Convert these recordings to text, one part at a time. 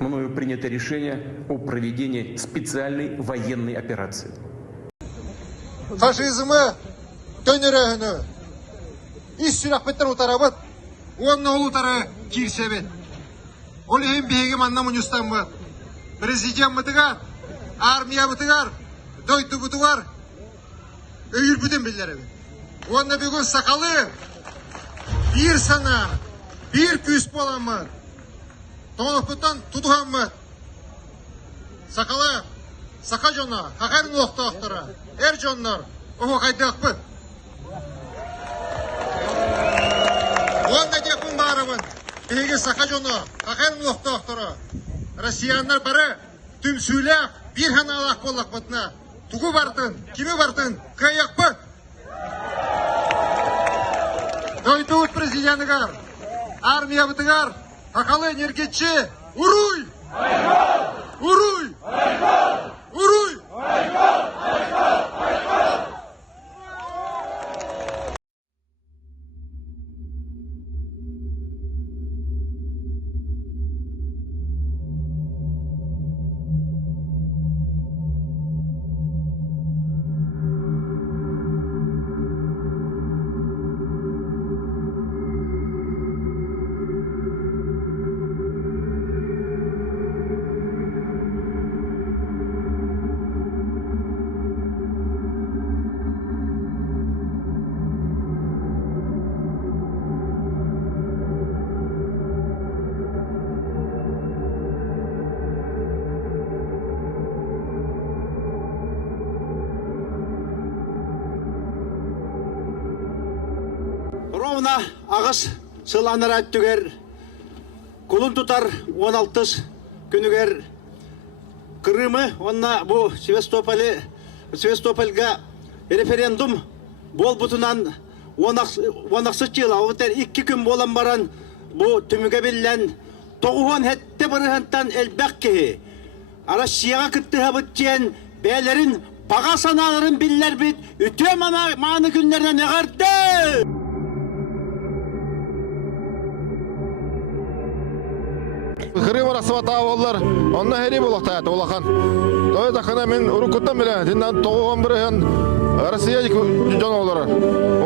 мною принято решение о проведении специальной военной операции. Фашизмы төнерәһенә ис сürәхбеттер утарабыт, онны улутары кирсәбет. Ол һәм беге манна мунустан бу. Президент бутыгар, армия бутыгар, дойду бутугар. Өйір бүтін білдері. Онны бүгін сақалы bir sana, bir küs bolanmır. Toğuputtan tutuhanmır. Sakalı, saka jonna, hakarın oqta oqtara. Er jonlar, oğu qayda oqpıt. Onda dekun barıbın. Bege saka jonna, hakarın oqta oqtara. Россиянlar barı tüm süylek bir hana alaq bollaq batına. Tuğu bartın, kimi bartın, kayak bıt. Doydut президентігар, армия бітігар, ақалы энергетші, ұруй! Ұруй! Ұруй! Ровна ағыс сыланыр әттігер, күлін тұтар 16 күнігер Крымы, онна бұл Севастопольға референдум бол бұтынан 16 жыл, ауытар 2 күн болан баран бұл түміге біллән 9 хәтті бұрығантан әлбәк кеге. Россияға күтті ғабыттен бәлерін баға саналарын білләр бит, үтө маны күнлерден әғарды! Крым расвата олар, онна хери болақтайты олақан. Той тақына мен ұрықыттан біле, диндан тоғуған бірген Россия жон олары.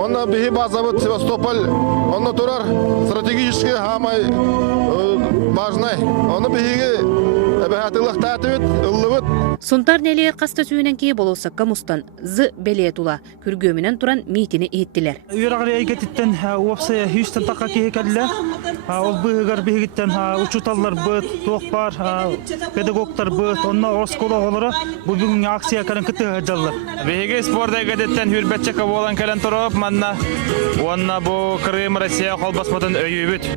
Онна бихи базабыт Севастополь, онна тұрар стратегически хамай важнай. Онна бихиге әбәхатылықтаты бит, ұллы бит. Сонтар нелер қаста сүйінен кей болусаққа мұстан зы бәле тула, күргөмінен туран митini еттілер. Үйрағыры әйгеттен уапсая Хьюстон таққа кейекәлі, ол бұғығар бігіттен учуталар бұд, тоқпар, педагогтар бұд, онна орскола олары бұл бүгін акция кәрін күтті ғаджалар. Бігігі спорт әйгеттен хүрбәтчікі болан кәлін тұрып, манна онна бұл Крым, Россия қолбасматын өйі бүт.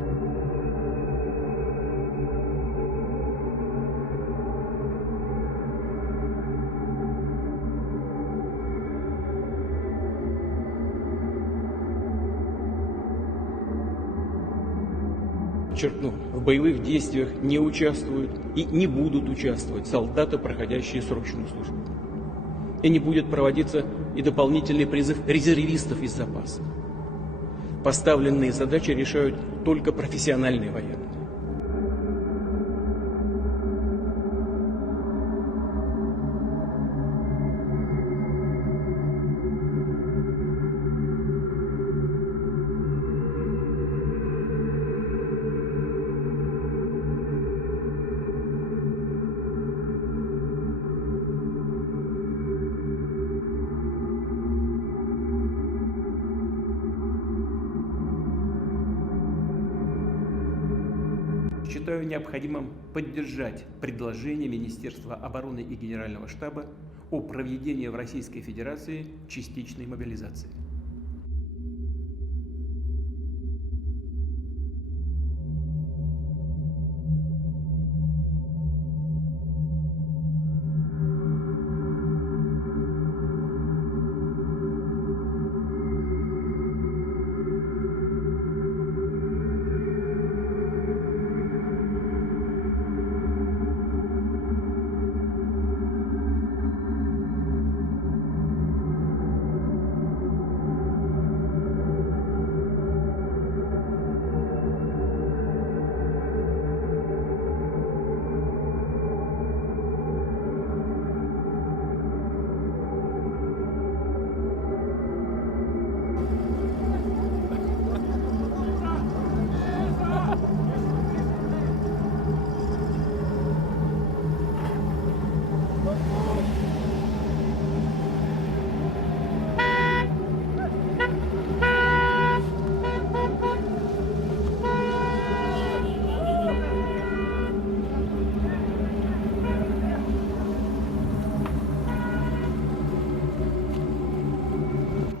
Подчеркну, в боевых действиях не участвуют и не будут участвовать солдаты, проходящие срочную службу. И не будет проводиться и дополнительный призыв резервистов из запаса. Поставленные задачи решают только профессиональные военные. Считаю необходимым поддержать предложение Министерства обороны и Генерального штаба о проведении в Российской Федерации частичной мобилизации.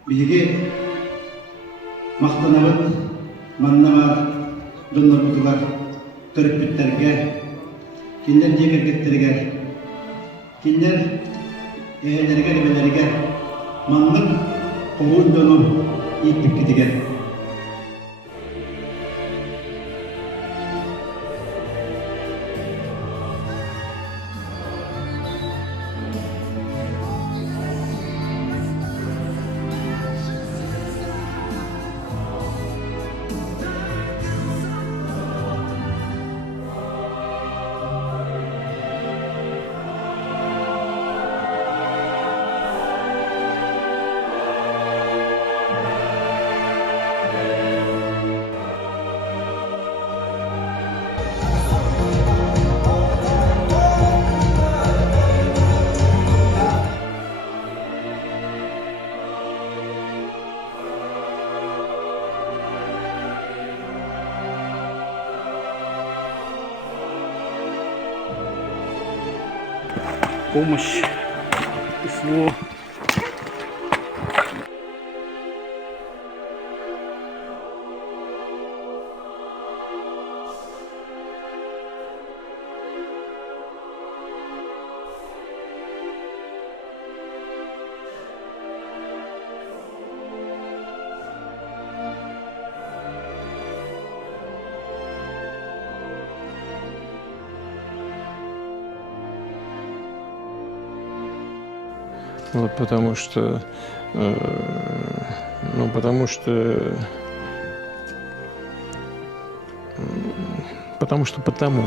биһиги мактанабыт маннамар доннорбутугар төрөппүттерге кинлер диэгергеттеригер кинлер эһелерге эбелерге маннык коуун дону ийиттиккитигер. Помощь СВО. Вот потому что потому.